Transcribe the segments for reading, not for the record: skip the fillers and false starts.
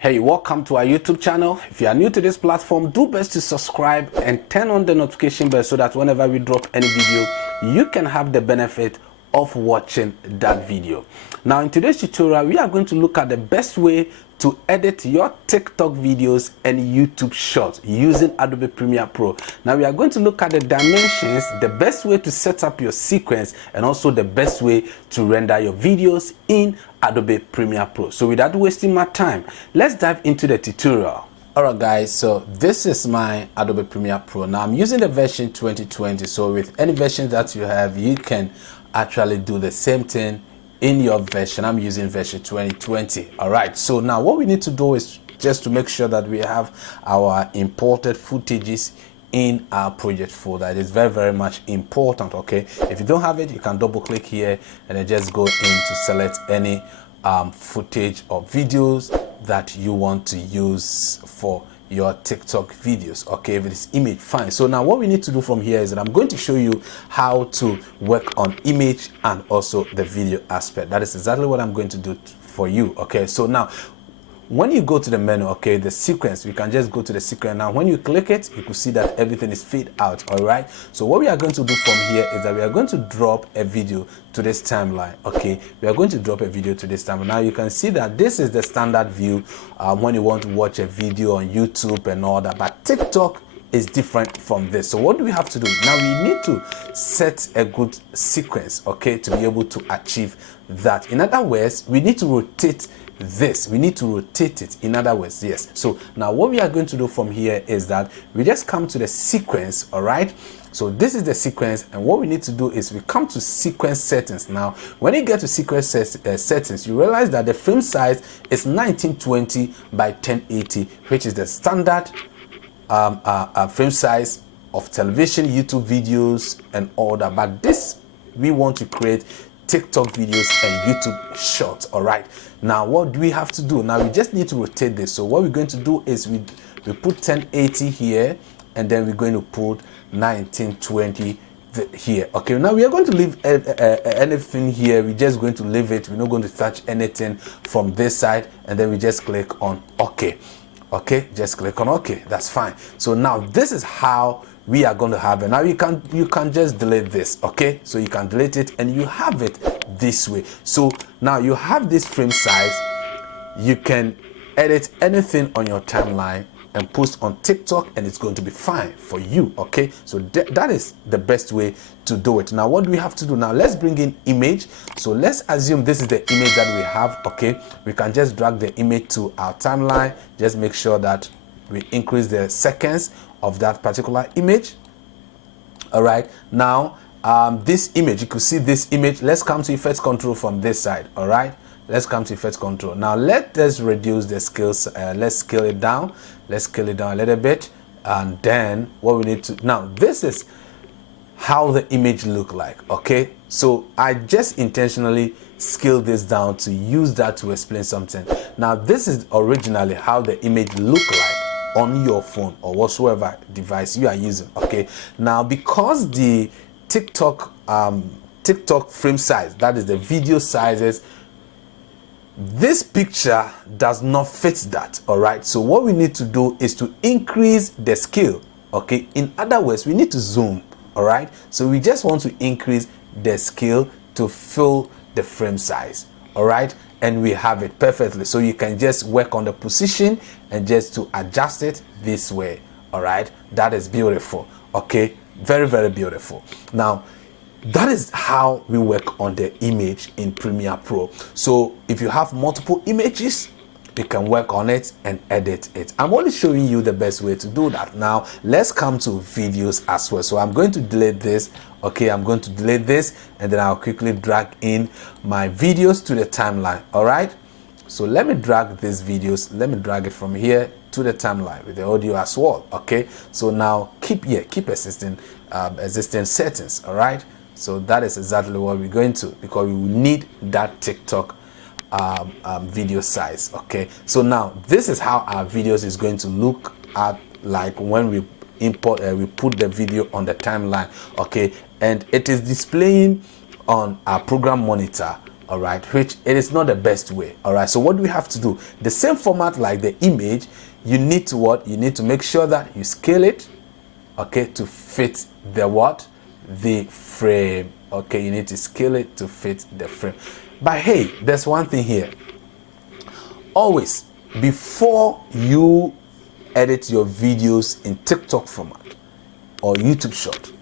Hey, welcome to our YouTube channel. If you are new to this platform, do best to subscribe and turn on the notification bell so that whenever we drop any video, you can have the benefit of watching that video. Now, in today's tutorial, we are going to look at the best way to edit your TikTok videos and YouTube shorts using Adobe Premiere Pro. Now, we are going to look at the dimensions, the best way to set up your sequence, and also the best way to render your videos in Adobe Premiere Pro. So without wasting my time, let's dive into the tutorial. Alright guys, so this is my Adobe Premiere Pro. Now I'm using the version 2020, so with any version that you have, you can actually do the same thing in your version. I'm using version 2020. Alright, so now what we need to do is just to make sure that we have our imported footages in our project folder. It is very much important. Okay, if you don't have it, you can double click here and then just go in to select any footage or videos that you want to use for your TikTok videos. Okay, if it is image, fine. So now what we need to do from here is that I'm going to show you how to work on image and also the video aspect. That is exactly what I'm going to do for you. Okay, so now when you go to the menu, okay, the sequence, we can just go to the sequence. Now when you click it, you can see that everything is fade out. All right, so what we are going to do from here is that we are going to drop a video to this timeline. Okay, we are going to drop a video to this timeline. Now you can see that this is the standard view when you want to watch a video on YouTube and all that, but TikTok is different from this. So what do we have to do now? We need to set a good sequence, okay, to be able to achieve that. In other words, we need to rotate this. We need to rotate it. In other words, yes. So now what we are going to do from here is that we just come to the sequence. All right, so this is the sequence, and what we need to do is we come to sequence settings. Now when you get to sequence settings, you realize that the frame size is 1920 by 1080, which is the standard frame size of television, YouTube videos and all that. But this, we want to create TikTok videos and YouTube shorts. All right, now what do we have to do? Now we just need to rotate this. So what we're going to do is we put 1080 here, and then we're going to put 1920 here. Okay, now we are going to leave anything here. We're just going to leave it. We're not going to touch anything from this side, and then we just click on OK. Okay, just click on OK. That's fine. So now this is how we are going to have it. Now you can just delete this. Okay, so you can delete it and you have it this way. So now you have this frame size. You can edit anything on your timeline and post on TikTok, and it's going to be fine for you. Okay, so that is the best way to do it. Now what do we have to do? Now let's bring in image. So let's assume this is the image that we have. Okay, we can just drag the image to our timeline. Just make sure that we increase the seconds of that particular image. All right, now this image, you could see this image. Let's come to effect control from this side. All right, let's come to effect control. Now let us reduce the scales. Let's scale it down. Let's scale it down a little bit, and then what we need to, now this is how the image look like. Okay, so I just intentionally scale this down to use that to explain something. Now this is originally how the image look like on your phone or whatsoever device you are using. Okay, now because the TikTok frame size, that is the video sizes, this picture does not fit that. All right, so what we need to do is to increase the scale. Okay, in other words, we need to zoom. All right, so we just want to increase the scale to fill the frame size. All right, and we have it perfectly. So you can just work on the position and just to adjust it this way. All right, that is beautiful. Okay, very beautiful. Now that is how we work on the image in Premiere Pro. So if you have multiple images, you can work on it and edit it. I'm only showing you the best way to do that. Now let's come to videos as well. So I'm going to delete this. Okay, I'm going to delete this, and then I'll quickly drag in my videos to the timeline. All right, so let me drag these videos. Let me drag it from here to the timeline with the audio as well. Okay, so now keep existing settings. All right, so that is exactly what we're going to, because we will need that TikTok video size. Okay, so now this is how our videos is going to look at like when we import we put the video on the timeline. Okay, and it is displaying on our program monitor all right, which it is not the best way. All right, so what do we have to do? The same format like the image, you need to what? You need to make sure that you scale it, okay, to fit the what? The frame. Okay, you need to scale it to fit the frame. But hey, there's one thing here. Always, before you edit your videos in TikTok format or YouTube short,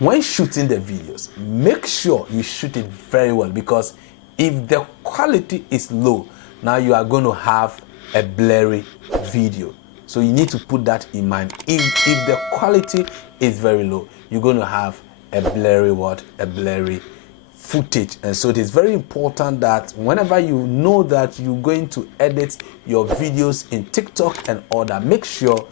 when shooting the videos, make sure you shoot it very well, because if the quality is low, now you are going to have a blurry video. So you need to put that in mind. If the quality is very low, you're going to have a blurry what? A blurry footage. And so it is very important that whenever you know that you're going to edit your videos in TikTok and all that, make sure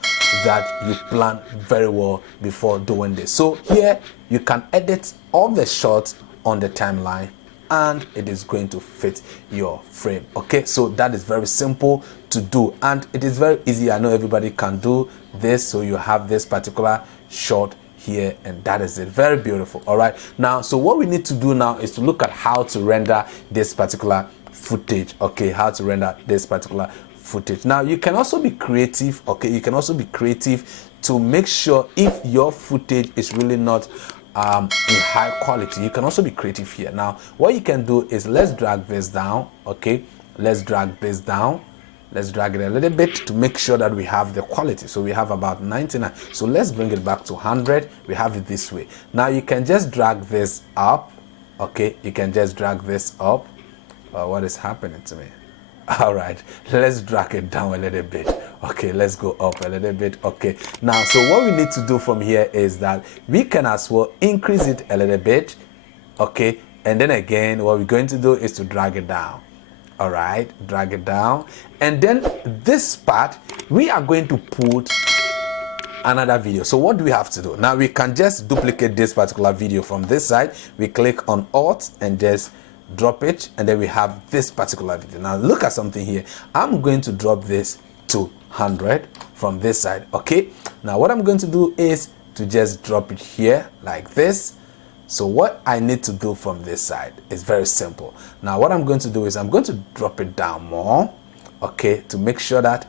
that you plan very well before doing this. So here you can edit all the shots on the timeline and it is going to fit your frame. Okay, so that is very simple to do and it is very easy. I know everybody can do this. So you have this particular shot here and that is it. Very beautiful. All right, now so what we need to do now is to look at how to render this particular footage. Okay, how to render this particular footage. Now you can also be creative. Okay, you can also be creative to make sure if your footage is really not in high quality, you can also be creative here. Now what you can do is, let's drag this down. Okay, let's drag this down. Let's drag it a little bit to make sure that we have the quality. So we have about 99. So let's bring it back to 100. We have it this way. Now you can just drag this up. Okay, you can just drag this up. What is happening to me? All right, let's drag it down a little bit. Okay, let's go up a little bit. Okay, now so what we need to do from here is that we can as well increase it a little bit. Okay, and then again what we're going to do is to drag it down. All right, drag it down, and then this part we are going to put another video. So what do we have to do now? We can just duplicate this particular video from this side. We click on Alt and just drop it, and then we have this particular video. Now look at something here. I'm going to drop this to 100 from this side. Okay, now what I'm going to do is to just drop it here like this. So what I need to do from this side is very simple. Now what I'm going to do is I'm going to drop it down more, okay, to make sure that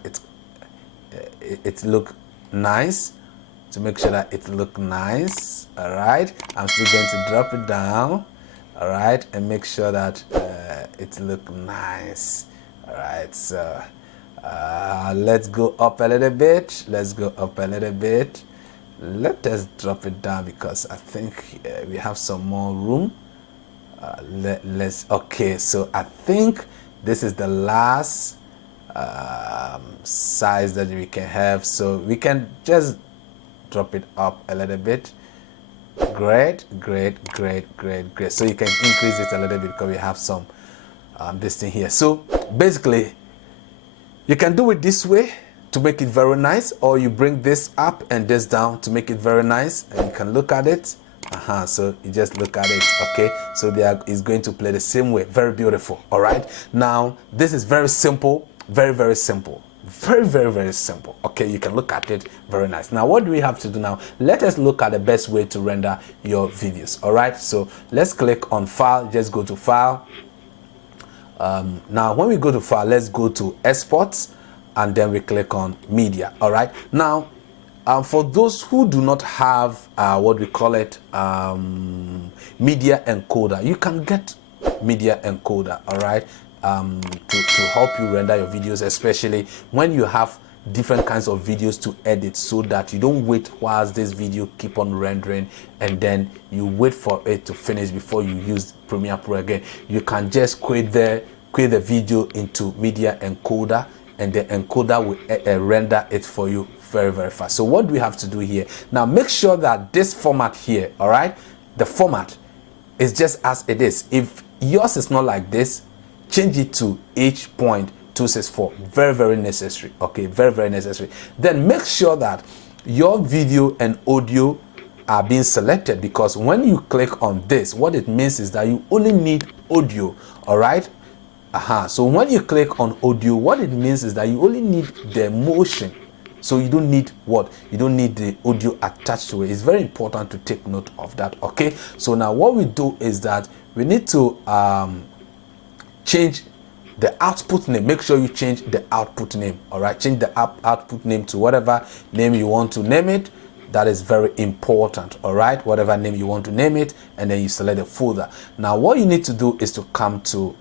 it look nice, to make sure that it look nice. All right, I'm still going to drop it down, all right, and make sure that it look nice. All right, so let's go up a little bit. Let's go up a little bit. Let us drop it down because I think we have some more room. Let's okay, so I think this is the last size that we can have, so we can just drop it up a little bit. Great. So you can increase it a little bit because we have some this thing here. So basically you can do it this way to make it very nice, or you bring this up and this down to make it very nice, and you can look at it. So you just look at it. Okay, so is going to play the same way. Very beautiful. All right, now this is very simple, very simple, very simple. Okay, you can look at it, very nice. Now what do we have to do now? Let us look at the best way to render your videos. All right, so let's click on File. Just go to File. Now when we go to File, let's go to Exports, and then we click on Media. All right, now for those who do not have what we call it media encoder, you can get media encoder. All right, to help you render your videos, especially when you have different kinds of videos to edit, so that you don't wait whilst this video keep on rendering and then you wait for it to finish before you use Premiere Pro again. You can just create the video into media encoder, and the encoder will render it for you very fast. So what do we have to do here? Now make sure that this format here, all right, the format is just as it is. If yours is not like this, change it to H.264. Very necessary. Okay, very necessary. Then make sure that your video and audio are being selected, because when you click on this, what it means is that you only need audio. All right, so when you click on audio, what it means is that you only need the motion. So you don't need what? You don't need the audio attached to it. It's very important to take note of that. Okay, so now what we do is that we need to change the output name. Make sure you change the output name. All right, change the output name to whatever name you want to name it. That is very important. All right, whatever name you want to name it, and then you select the folder. Now what you need to do is to come to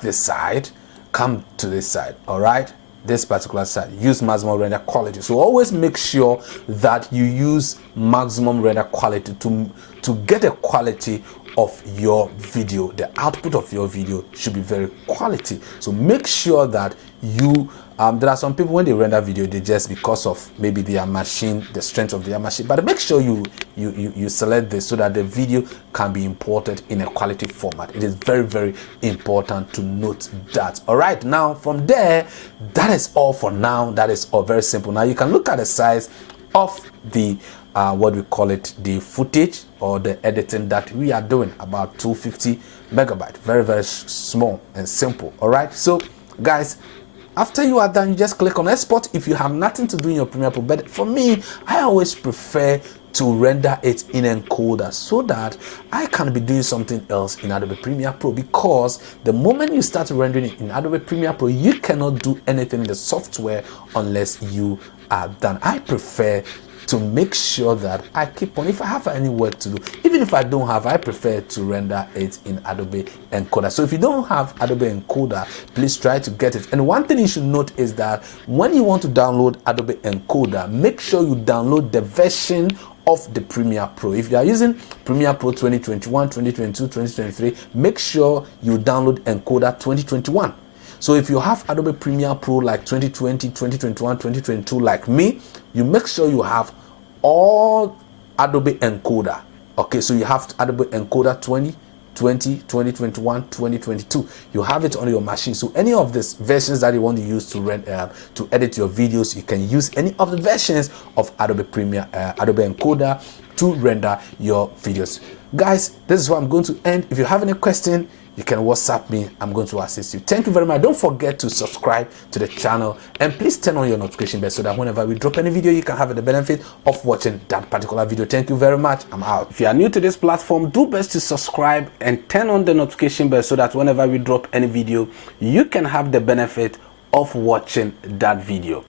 this side. Come to this side. All right, this particular side, use maximum render quality. So always make sure that you use maximum render quality to get a quality of your video. The output of your video should be very quality. So make sure that you there are some people when they render video, they just because of maybe their machine, the strength of their machine, but make sure you select this so that the video can be imported in a quality format. It is very, very important to note that. All right, now from there, that is all for now. That is all very simple. Now you can look at the size of the what we call it, the footage or the editing that we are doing, about 250 megabyte. Very, very small and simple. All right, so guys, after you are done, you just click on export if you have nothing to do in your Premiere Pro. But for me, I always prefer to render it in encoder so that I can be doing something else in Adobe Premiere Pro, because the moment you start rendering it in Adobe Premiere Pro, you cannot do anything in the software unless you are done. I prefer to make sure that I keep on, if I have any work to do, even if I don't have, I prefer to render it in Adobe Encoder. So if you don't have Adobe Encoder, please try to get it. And one thing you should note is that when you want to download Adobe Encoder, make sure you download the version of the Premiere Pro. If you are using Premiere Pro 2021, 2022, 2023, make sure you download Encoder 2021. So if you have Adobe Premiere Pro like 2020, 2021, 2022 like me, you make sure you have all Adobe Encoder. Okay, so you have Adobe Encoder 2020, 2021, 2022. You have it on your machine. So any of these versions that you want to use to edit your videos, you can use any of the versions of Adobe Encoder to render your videos. Guys, this is where I'm going to end. If you have any question, you can WhatsApp me. I'm going to assist you. Thank you very much. Don't forget to subscribe to the channel, and please turn on your notification bell so that whenever we drop any video, you can have the benefit of watching that particular video. Thank you very much. I'm out. If you are new to this platform, do best to subscribe and turn on the notification bell so that whenever we drop any video, you can have the benefit of watching that video.